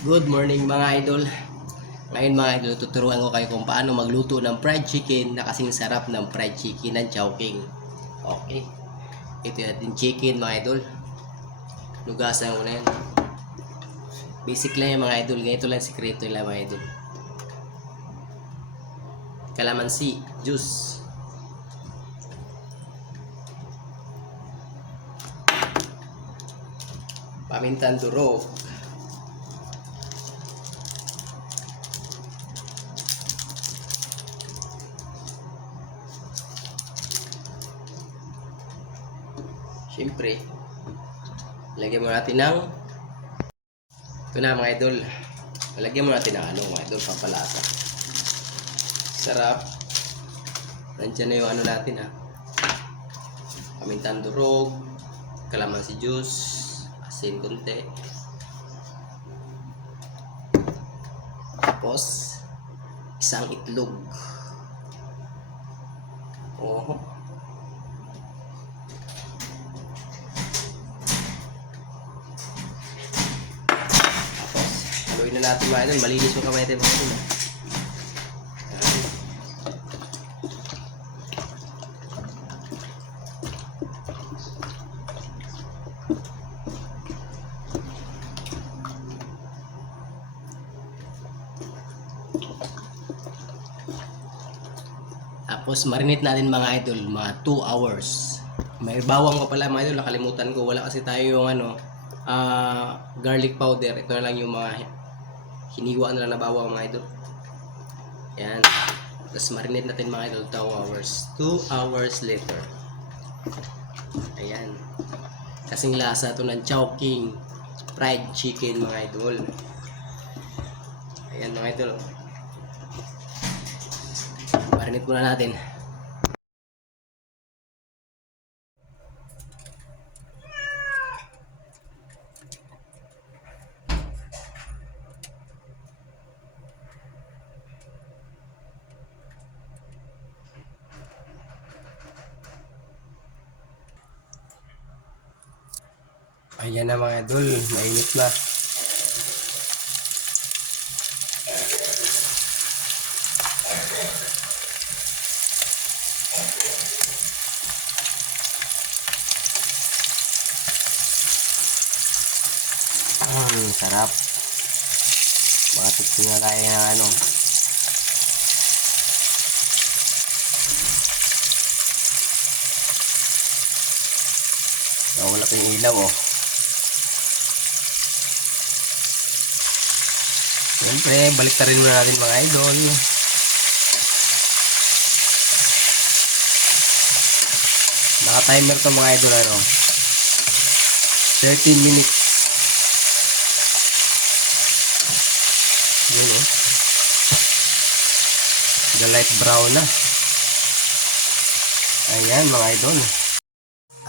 Good morning mga idol. Ngayon mga idol, tuturuan ko kayo kung paano magluto ng fried chicken na kasing sarap ng fried chicken ng Chowking. Okay. Ito yung ating chicken mga idol. Nugasan ko na yan. Basic lang yung mga idol. Ganito lang sikreto lang mga idol. Kalamansi, juice. Pamintang durog. Siyempre, lagyan mo natin ng ito na mga idol. Lagyan mo natin ng mga idol, pampalasa. Sarap. Nandiyan na yung natin pamintang durog, kalamansi juice, asin konti. Tapos isang itlog. Haluin na natin mga idol. Malinis yung kamay natin mga idol. Tapos marinate natin mga idol, mga 2 hours. May bawang ko pala mga idol, nakalimutan ko. Wala kasi tayo yung garlic powder. Ito na lang yung mga hiniwa na lang na bawang mga idol. Yan. Tapos marinate natin mga idol 2 hours. 2 hours later. Ayan. Kasing lasa to ng Chowking fried chicken mga idol. Ayan mga idol. Marinate muna natin. Ayan na mga idol, mainit na. Sarap. Makatiksin na tayo ng wala pa yung ilaw Siyempre, baliktarin muna natin mga idol. Naka-timer to mga idol 13 minutes. Yun the light brown na. Ayan mga idol.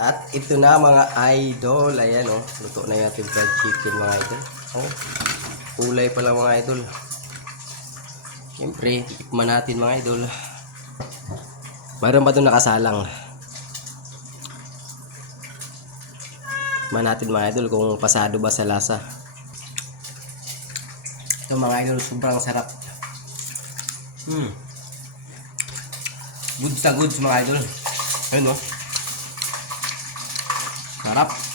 At ito na mga idol. Ayan luto na yung ating fried chicken mga idol. Kulay pala mga idol. Siyempre, tikman natin mga idol. Mayroon ba ito nakasalang? Tikman natin mga idol kung pasado ba sa lasa. Ito mga idol, sobrang sarap. Goods na goods mga idol. Ayun sarap.